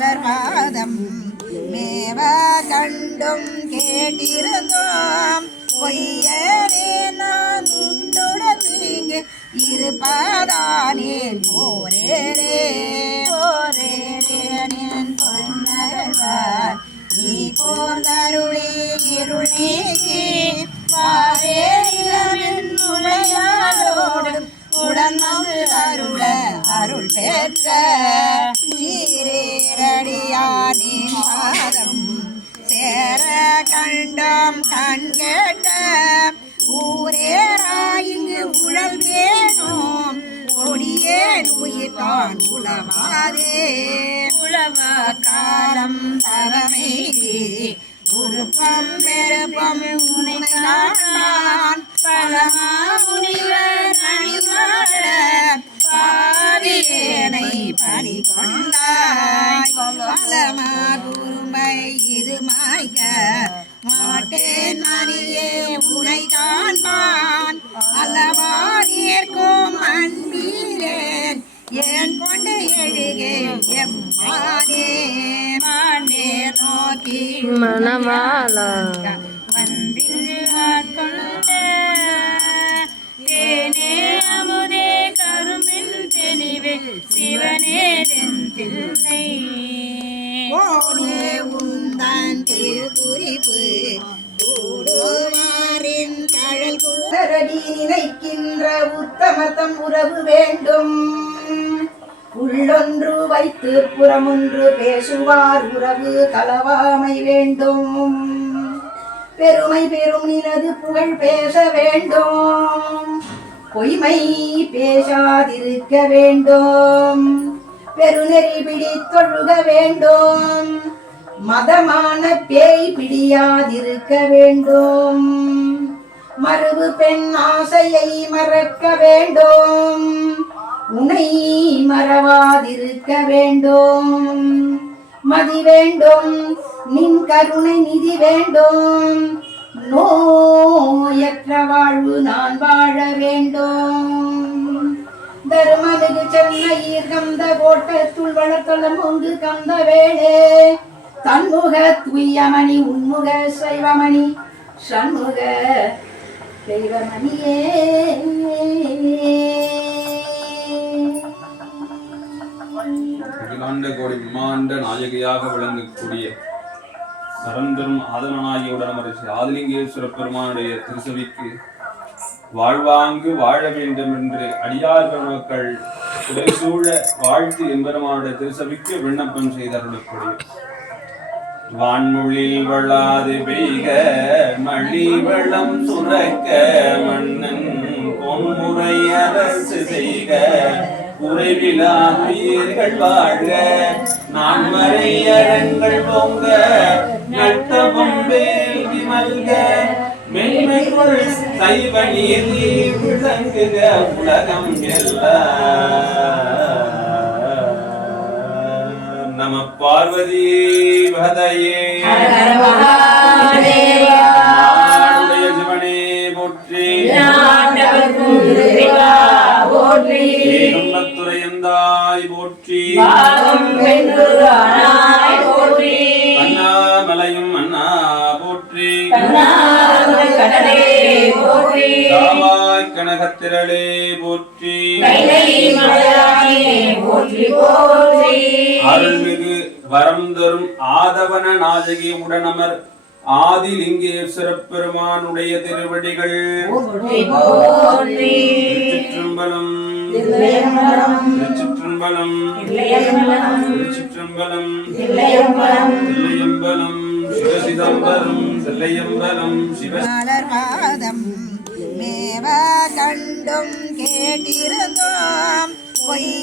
மலர் பாதம் மேவ கண்டும் கேட்டிருந்தோம். பொய்யரே நான் உண்டுட தீங்கு இருப்பதானே? போரேரே போரேரே நின் நீ போந்தருளி இருள் வாரே இளமின் முளையாலோடு உடன் அருள அருள் பெற்ற கண்டோம் கண் கேட்ட ஊரேராயிங்கு உழல் வேணும். கொடியே உயிர் தான் உளவாதே உழவ காலம் தவமைதி உருப்பம் பெருப்பம் உனை நோக்கி மணவாளா வந்தில் ஆட்கொண்ட தேனே அமுதே கரும்பின் தெளிவே சிவனே தெந்தில்லை ஓனே உந்தான் திருக்குறிப்பு நினைக்கின்ற உத்தமத்தம் உறவு வேண்டும் உள்ளொன்று வைத்து புறமுன்று பேசுவார் உறவு கலவாமை வேண்டும். பெருமை பெரும் நினது புகழ் பேச வேண்டும். பொய்மை பேசாதிருக்க வேண்டும். பெருநெறி பிடித்தொழுக வேண்டும். மதமான பேய் பிடியாதிருக்க வேண்டும். மறுவு பெண் ஆசையை மறக்க வேண்டும். உனை மறவாதிருக்க வேண்டும். மதி வேண்டும். நின் கருணை நிதி வேண்டும். நோயற்ற வாழ்வு நான் வாழ வேண்டும். தருமமிகு சென்னையீர் கந்த கோட்டத்துள் வளர்த்தளம் ஒன்று கந்த வேளே தன்முக துய்யமணி உன்முக சைவமணி சண்முக தெய்வமணியே. அகிலாண்ட கோடி பிரம்மாண்ட நாயகியாக விளங்கக்கூடிய சரந்தரும் ஆதனாகிய நமது ஆதிலிங்கேஸ்வர பெருமானுடைய திருசவிக்கு வாழ்வாங்கு வாழ வேண்டும் என்று அடியார்கள் மக்கள் உடைசூழ வாழ்த்து எம்பெருமானுடைய திருசபிக்கு விண்ணப்பம் செய்தருளக்கூடிய. வான்மொழில் வளாது பெய்க மழி வெள்ளம் சுரக்க மன்னன் பொன்முறை அரசு செய்க. குறைவிலா உயிர்கள் வாழ்க நான் மறையரங்கள் பொங்க நட்ட பொம்பேல் மல்க மென்மைக்குள் சைவ நீதி விளங்குக உலகம் எல்லாம். நம பார்வதி பதையே போற்றி. அண்ணாமலையும் அண்ணா போற்றி. கனகத்திரளே போற்றி. அருள்மிகு வரம் தரும் ஆதவன நாயகி உடனமர். ஆதிலிங்கேஸ்வர பெருமானுடைய திருவடிகள். திருச்சிற்றம்பலம். திருச்சிற்றம்பலம். திருச்சிற்றம்பலம் தில்லையம்பலம். சிவசிதம்பரம். தில்லையம்பலம். சிவ மலர்பாதம் மேவ கண்டும் கேட்டிருந்தோம். பொய்யரே